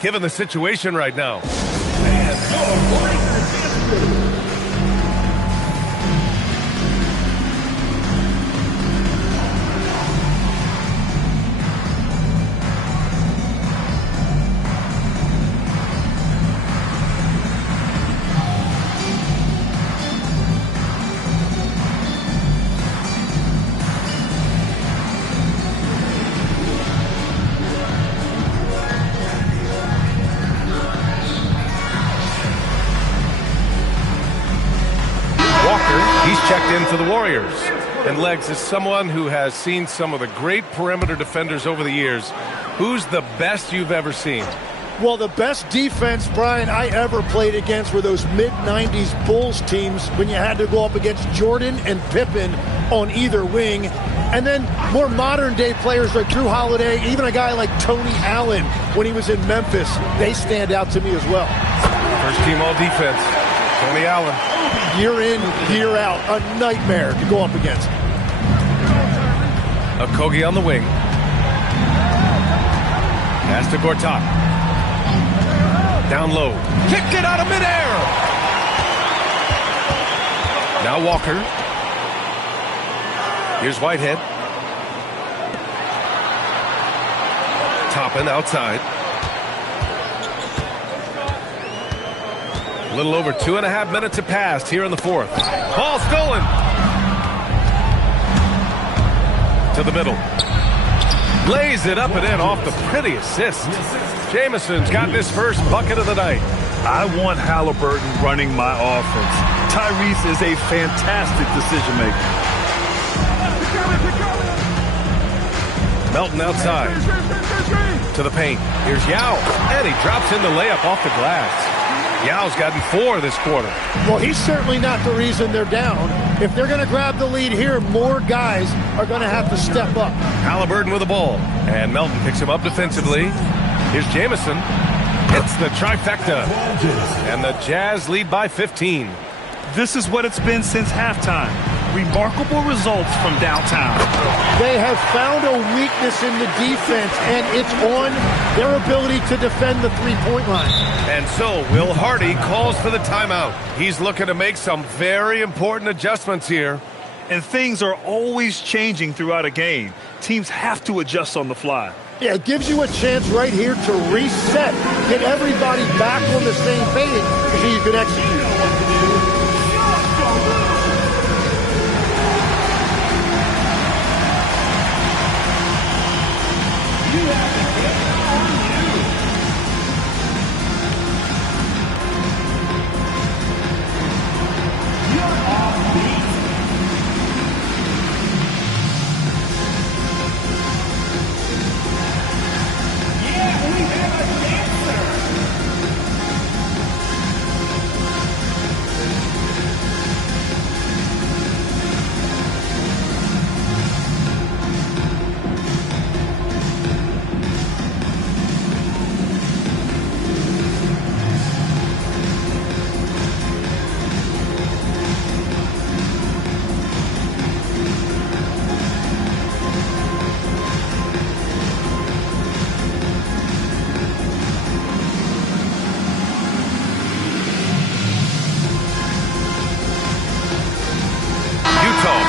Given the situation right now. He's checked in for the Warriors. And Legs, is someone who has seen some of the great perimeter defenders over the years. Who's the best you've ever seen? Well, the best defense, Brian, I ever played against were those mid-90s Bulls teams when you had to go up against Jordan and Pippen on either wing. And then more modern-day players like Drew Holiday, even a guy like Tony Allen when he was in Memphis, they stand out to me as well. First team all-defense, Tony Allen. Year in, year out, a nightmare to go up against. Okogie on the wing. Pass to Gortat. Down low. Kicked it out of midair. Now Walker. Here's Whitehead. Toppin outside. A little over 2.5 minutes have passed here in the fourth. Ball stolen. To the middle. Lays it up and in off the pretty assist. Jamison's got his first bucket of the night. I want Halliburton running my offense. Tyrese is a fantastic decision maker. Melton outside. To the paint. Here's Yao. And he drops in the layup off the glass. Yao's gotten 4 this quarter. Well, he's certainly not the reason they're down. If they're going to grab the lead here, more guys are going to have to step up. Halliburton with the ball. And Melton picks him up defensively. Here's Jamison. Hits the trifecta. And the Jazz lead by 15. This is what it's been since halftime. Remarkable results from downtown. They have found a weakness in the defense, and it's on their ability to defend the three-point line. And so Will Hardy calls for the timeout. He's looking to make some very important adjustments here. And things are always changing throughout a game. Teams have to adjust on the fly. Yeah, it gives you a chance right here to reset, get everybody back on the same page so you can execute.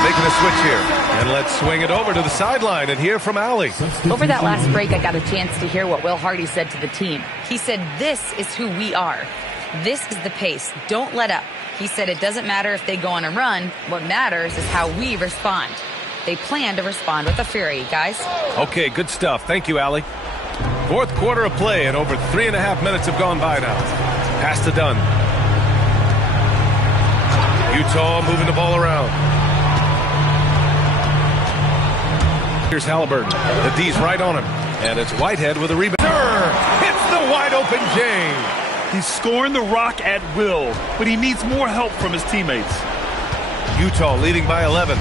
Making a switch here. And let's swing it over to the sideline and hear from Allie. Over that last break, I got a chance to hear what Will Hardy said to the team. He said, this is who we are. This is the pace. Don't let up. He said it doesn't matter if they go on a run. What matters is how we respond. They plan to respond with a fury, guys. Okay, good stuff. Thank you, Allie. Fourth quarter of play, and over 3.5 minutes have gone by now. Pass to Dunn. Utah moving the ball around. Here's Halliburton. The D's right on him. And it's Whitehead with a rebound. Hits the wide-open James. He's scoring the rock at will, but he needs more help from his teammates. Utah leading by 11.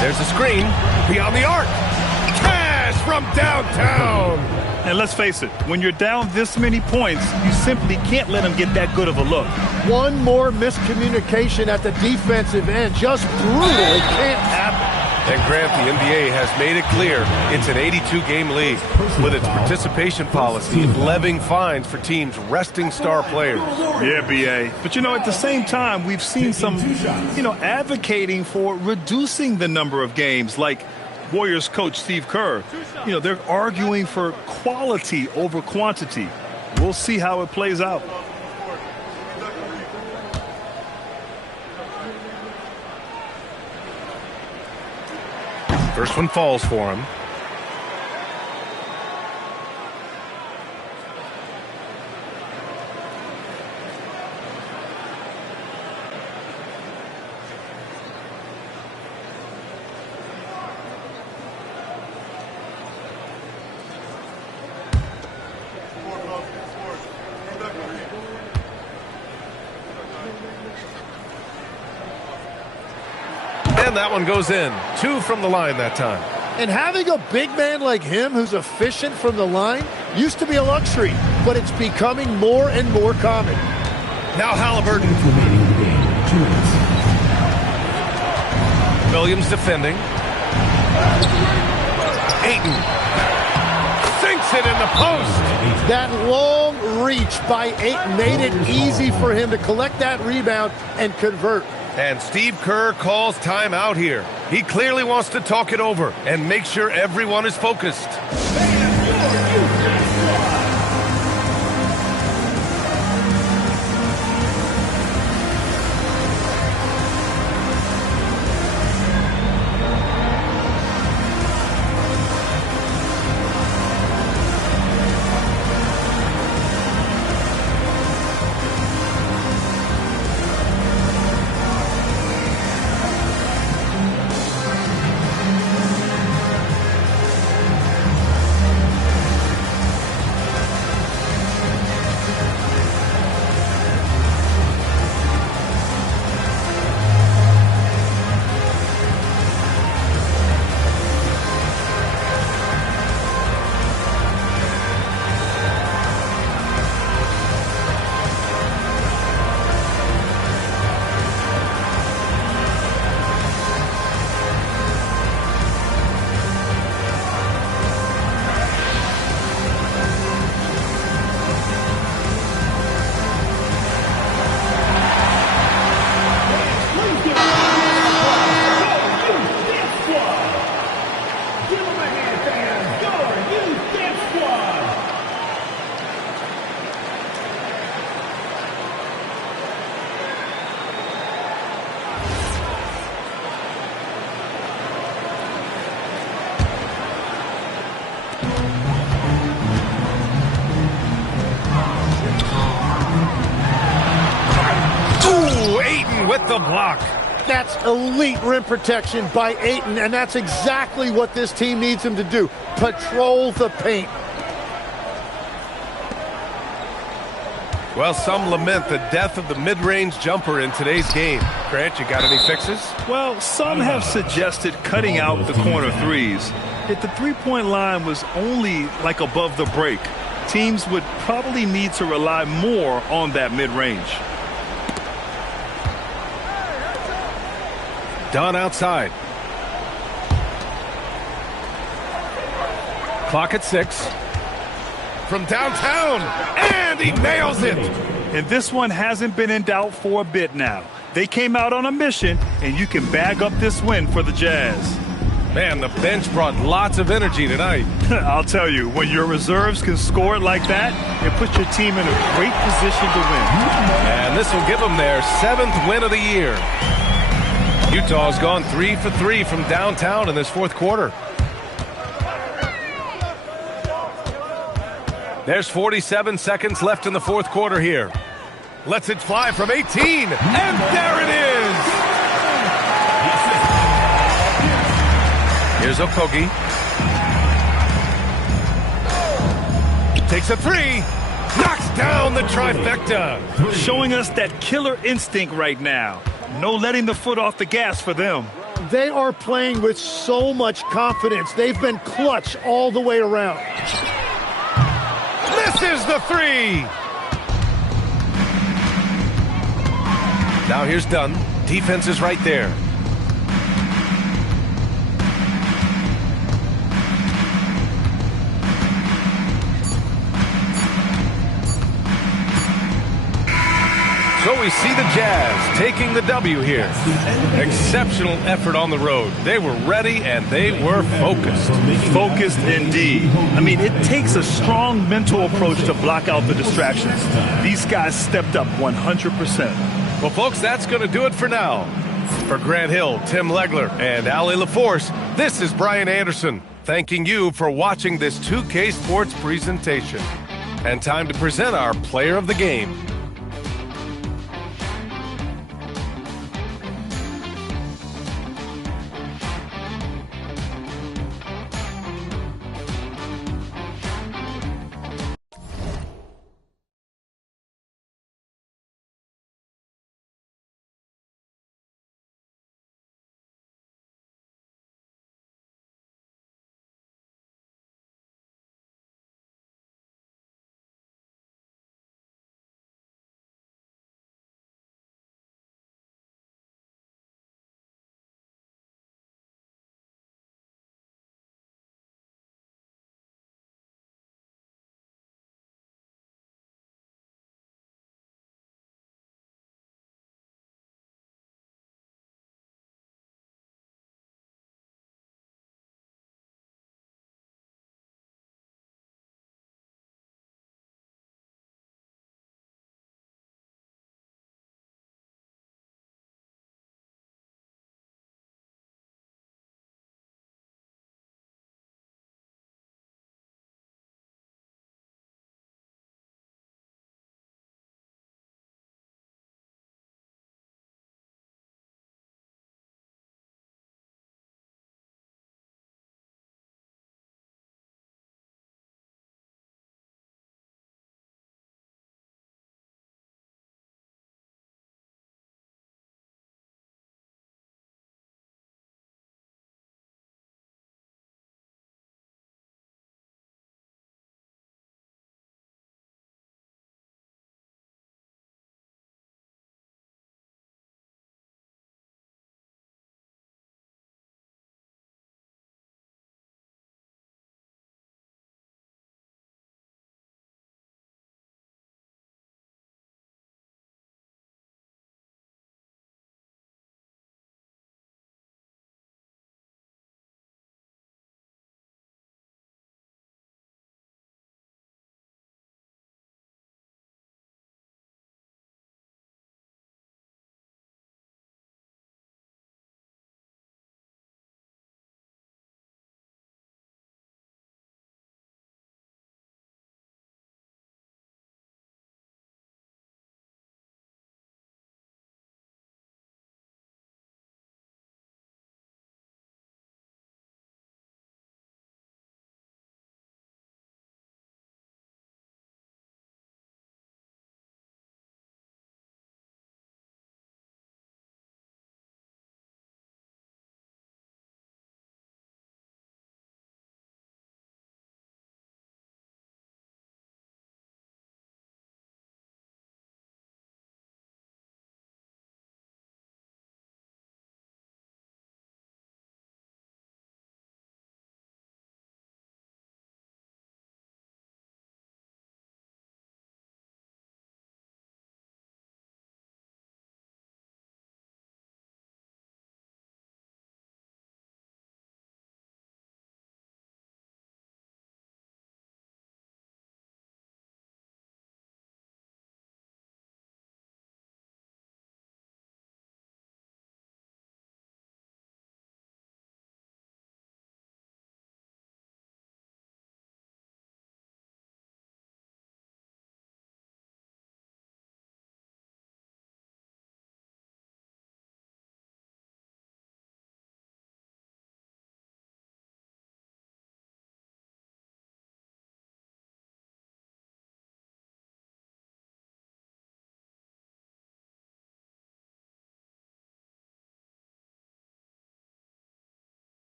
There's a screen beyond the arc. Cash from downtown. And let's face it, when you're down this many points, you simply can't let them get that good of a look. One more miscommunication at the defensive end. Just brutal. It can't happen. And Grant, the NBA has made it clear it's an 82-game league with its participation policy levying fines for teams resting star players. Yeah, B.A. But, at the same time, we've seen some, advocating for reducing the number of games, like Warriors coach Steve Kerr. They're arguing for quality over quantity. We'll see how it plays out. First one falls for him. And that one goes in. 2 from the line that time. And having a big man like him who's efficient from the line used to be a luxury, but it's becoming more and more common. Now Halliburton. Williams defending. Ayton sinks it in the post. That long reach by Ayton made it easy for him to collect that rebound and convert. And Steve Kerr calls timeout here. He clearly wants to talk it over and make sure everyone is focused. With the block. That's elite rim protection by Ayton, and that's exactly what this team needs him to do. Patrol the paint. Well, some lament the death of the mid-range jumper in today's game. Grant, you got any fixes? Well, some have suggested cutting out the corner threes. If the three-point line was only like above the break, teams would probably need to rely more on that mid-range. Dunn outside. Clock at 6. From downtown, and he nails it. And this one hasn't been in doubt for a bit now. They came out on a mission, and you can bag up this win for the Jazz. Man, the bench brought lots of energy tonight. I'll tell you, when your reserves can score it like that, it puts your team in a great position to win. And this will give them their 7th win of the year. Utah's gone 3 for 3 from downtown in this fourth quarter. There's 47 seconds left in the fourth quarter here. Lets it fly from 18, and there it is! Here's Okogie. Takes a 3, knocks down the trifecta. Showing us that killer instinct right now. No letting the foot off the gas for them. They are playing with so much confidence. They've been clutch all the way around. misses the three. Now here's Dunn. Defense is right there. So we see the Jazz taking the W here. Exceptional effort on the road. They were ready and they were focused. Focused indeed. I mean, it takes a strong mental approach to block out the distractions. These guys stepped up 100%. Well, folks, that's going to do it for now. For Grant Hill, Tim Legler, and Ali LaForce, this is Brian Anderson, thanking you for watching this 2K Sports presentation. And time to present our player of the game.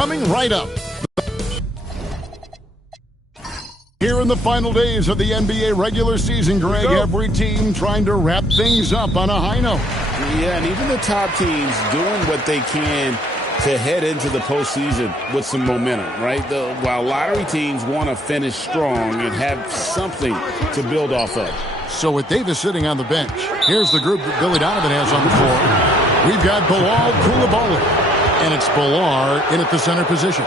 coming right up. Here in the final days of the NBA regular season, Greg, every team trying to wrap things up on a high note. Yeah, and even the top teams doing what they can to head into the postseason with some momentum, right? While lottery teams want to finish strong and have something to build off of. So with Davis sitting on the bench, here's the group that Billy Donovan has on the floor. We've got Bilal Coulibaly, and it's Bilal in at the center position.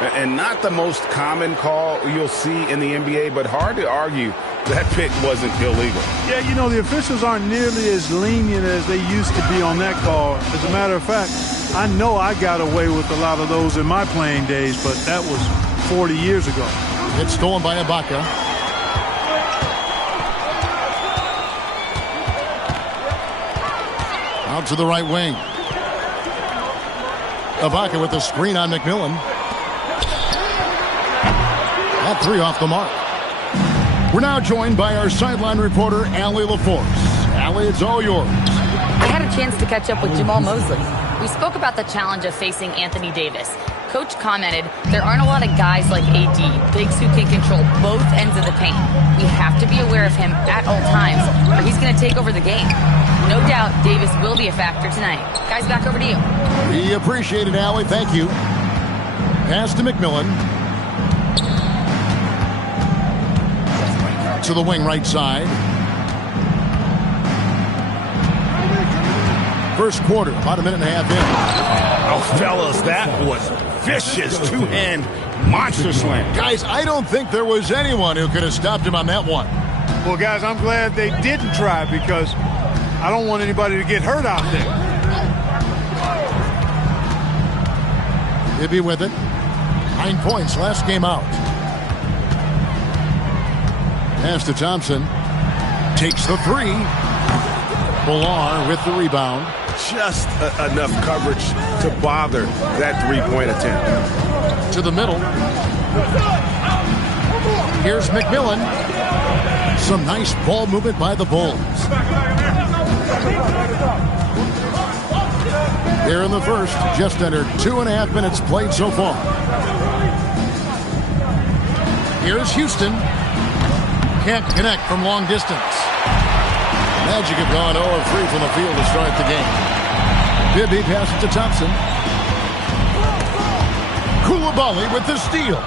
And not the most common call you'll see in the NBA, but hard to argue that pick wasn't illegal. Yeah, you know, the officials aren't nearly as lenient as they used to be on that call. As a matter of fact, I know I got away with a lot of those in my playing days, but that was 40 years ago. It's stolen by Ibaka. Out to the right wing. Ibaka with the screen on McMillan. That three off the mark. We're now joined by our sideline reporter, Allie LaForce. Allie, it's all yours. I had a chance to catch up with Jamal Mosley. We spoke about the challenge of facing Anthony Davis. Coach commented, there aren't a lot of guys like AD, bigs who can control both ends of the paint. We have to be aware of him at all times, or he's going to take over the game. No doubt Davis will be a factor tonight. Guys, back over to you. We appreciate it, Allie. Thank you. Pass to McMillan. To the wing right side. First quarter, about a minute and a half in. Oh, fellas, that was vicious two-hand monster slam. Guys, I don't think there was anyone who could have stopped him on that one. Well, guys, I'm glad they didn't try because I don't want anybody to get hurt out there. Bibby with it. 9 points last game out. Pass to Thompson. Takes the three. Bilal with the rebound. Just enough coverage to bother that three-point attempt. To the middle. Here's McMillan. Some nice ball movement by the Bulls. Here in the first, just under 2.5 minutes played so far. Here's Houston. Can't connect from long distance. Magic have gone 0-3 from the field to start the game. Bibby passes to Thompson. Coulibaly with the steal.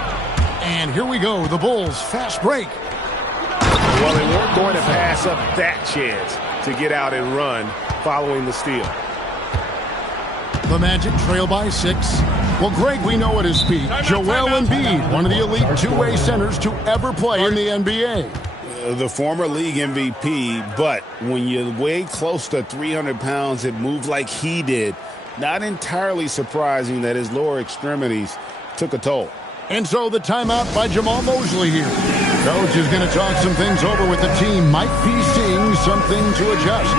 And here we go, the Bulls fast break. Well, they weren't going to pass up that chance to get out and run following the steal. The Magic trail by 6. Well, Greg, we know at his peak, Joel Embiid, one of the elite two-way centers to ever play in the NBA. The former league MVP, but when you weigh close to 300 pounds, it moved like he did. Not entirely surprising that his lower extremities took a toll. And so the timeout by Jamal Mosley here. Coach is going to talk some things over with the team. Might be seeing something to adjust.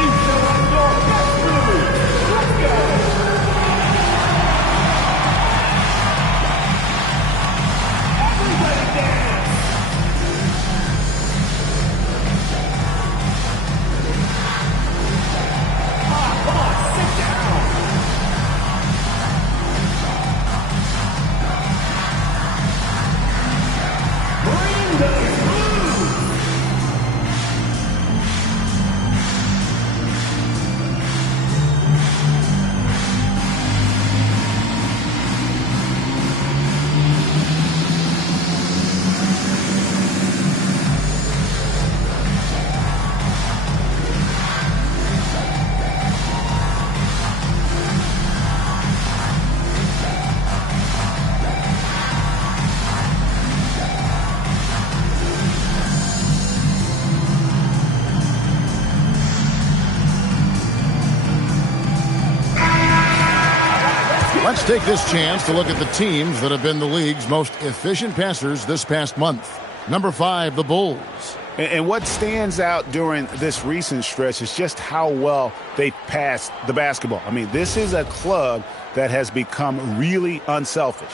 Let's take this chance to look at the teams that have been the league's most efficient passers this past month. Number 5, the Bulls. And what stands out during this recent stretch is just how well they passed the basketball. I mean, this is a club that has become really unselfish.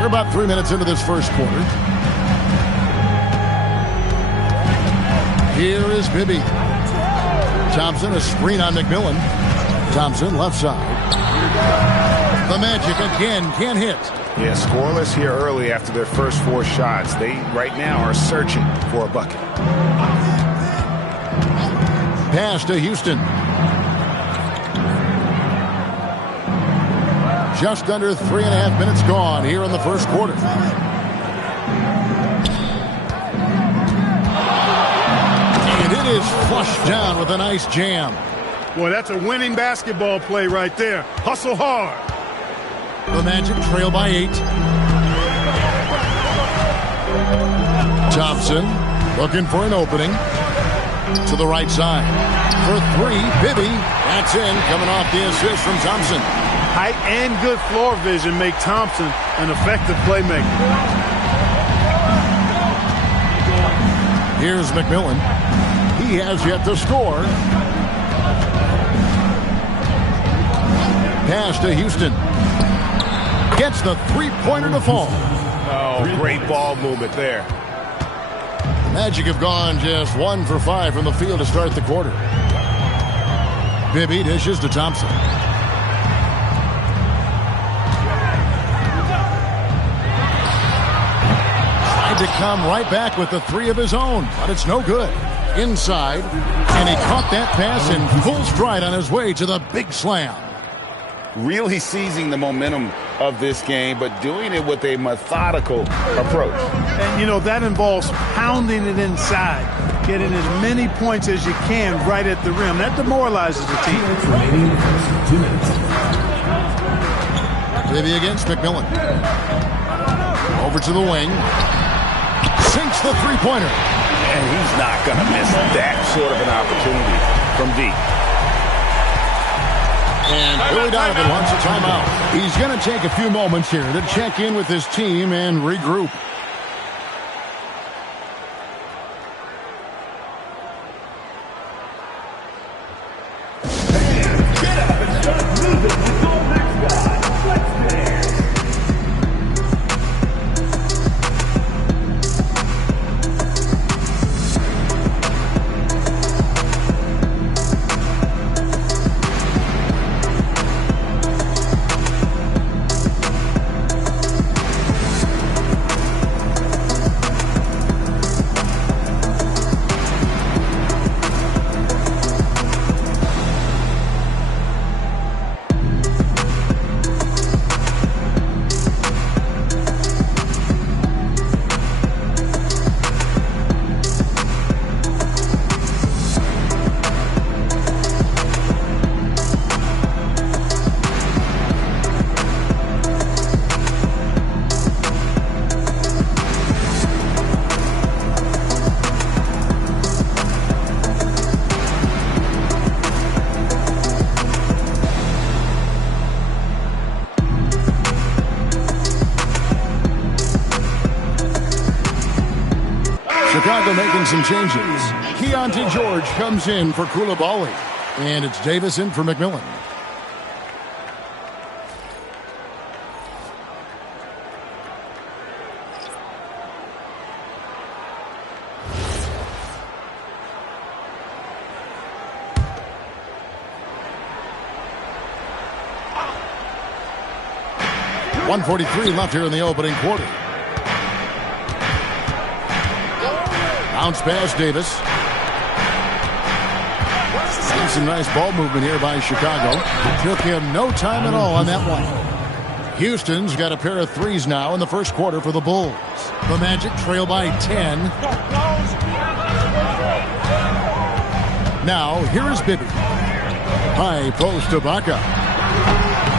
We're about 3 minutes into this first quarter. Here is Bibby. Thompson, a screen on McMillan. Thompson, left side. The Magic again can't hit. Yeah, scoreless here early after their first 4 shots. They, right now, are searching for a bucket. Pass to Houston. Just under 3.5 minutes gone here in the first quarter. And it is flushed down with a nice jam. Boy, that's a winning basketball play right there. Hustle hard. The Magic trail by 8. Thompson looking for an opening. To the right side. For 3, Bibby. That's in, coming off the assist from Thompson. Height and good floor vision make Thompson an effective playmaker. Here's McMillan. He has yet to score. Pass to Houston. Gets the three-pointer to fall. Oh, great ball movement there. Magic have gone just 1 for 5 from the field to start the quarter. Bibby dishes to Thompson. Tried to come right back with the 3 of his own, but it's no good. Inside, and he caught that pass in full stride on his way to the big slam. Really seizing the momentum of this game, but doing it with a methodical approach. And, you know, that involves pounding it inside, getting as many points as you can right at the rim. That demoralizes the team. Bibby against McMillan. Over to the wing. Sinks the three-pointer. And he's not going to miss that sort of an opportunity from deep. And Billy Donovan wants a timeout. He's going to take a few moments here to check in with his team and regroup. Get up and start moving with your next guy. Let's dance. Chicago making some changes. Keontae George comes in for Coulibaly. And it's Davis in for McMillan. .143 left here in the opening quarter. Bounce pass, Davis. See some nice ball movement here by Chicago. Took him no time at all on that one. Houston's got a pair of threes now in the first quarter for the Bulls. The Magic trail by 10. Now, here is Bibby. High post to Baca.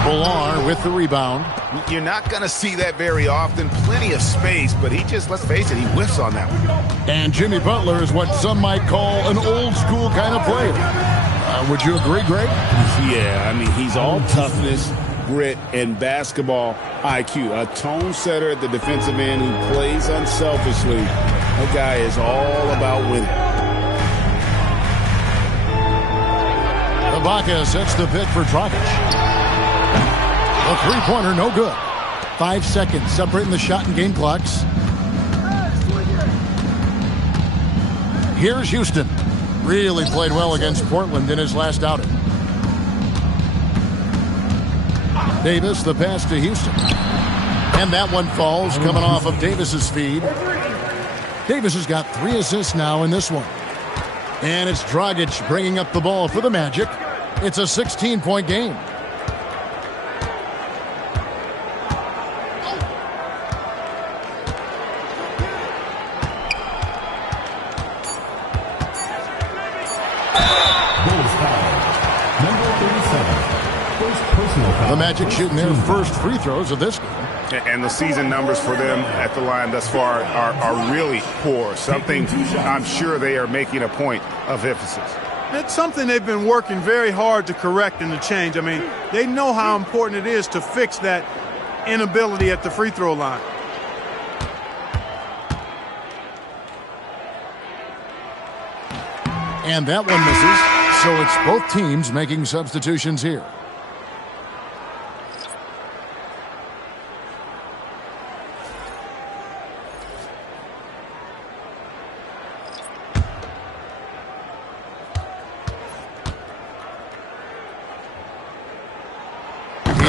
Villar with the rebound. You're not going to see that very often. Plenty of space, but he just, let's face it, he whiffs on that one. And Jimmy Butler is what some might call an old school kind of player. Would you agree, Greg? Yeah, I mean, he's all toughness, grit, and basketball IQ. A tone setter at the defensive end who plays unselfishly. That guy is all about winning. Ibaka sets the pick for Dragic. A three-pointer, no good. 5 seconds separating the shot and game clocks. Here's Houston. Really played well against Portland in his last outing. Davis, the pass to Houston. And that one falls, coming off of Davis's feed. Davis has got 3 assists now in this one. And it's Dragic bringing up the ball for the Magic. It's a 16-point game. The Magic shooting their first free throws of this game. And the season numbers for them at the line thus far are really poor. Something I'm sure they are making a point of emphasis. It's something they've been working very hard to correct and to change. I mean, they know how important it is to fix that inability at the free throw line. And that one misses, so it's both teams making substitutions here.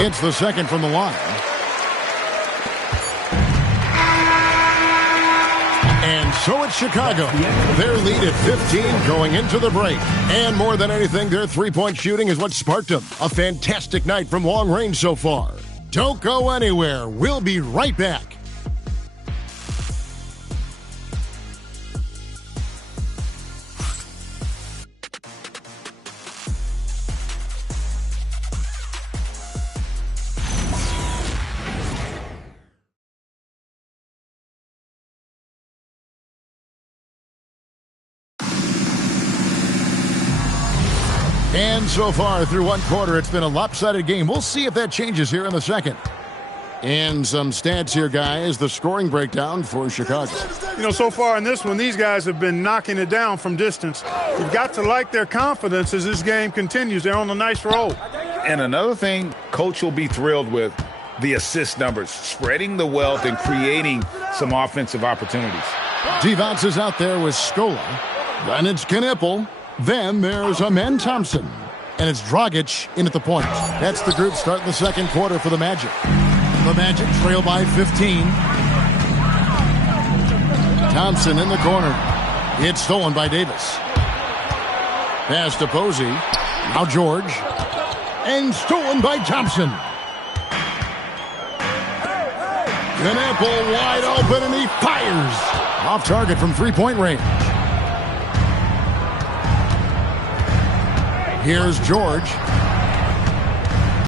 It's the second from the line. And so it's Chicago. Their lead at 15 going into the break. And more than anything, their three-point shooting is what sparked them. A fantastic night from long range so far. Don't go anywhere. We'll be right back. And so far through one quarter, it's been a lopsided game. We'll see if that changes here in the second. And some stats here, guys. The scoring breakdown for Chicago. You know, so far in this one, these guys have been knocking it down from distance. You've got to like their confidence as this game continues. They're on a nice roll. And another thing Coach will be thrilled with, the assist numbers, spreading the wealth and creating some offensive opportunities. Devonts is out there with Scola. Then it's Knipple. Then there's Amen Thompson. And it's Dragic in at the point. That's the group starting the second quarter for the Magic. The Magic trail by 15. Thompson in the corner. It's stolen by Davis. Pass to Posey. Now George. And stolen by Thompson. Knipple wide open and he fires. Off target from three-point range. Here's George.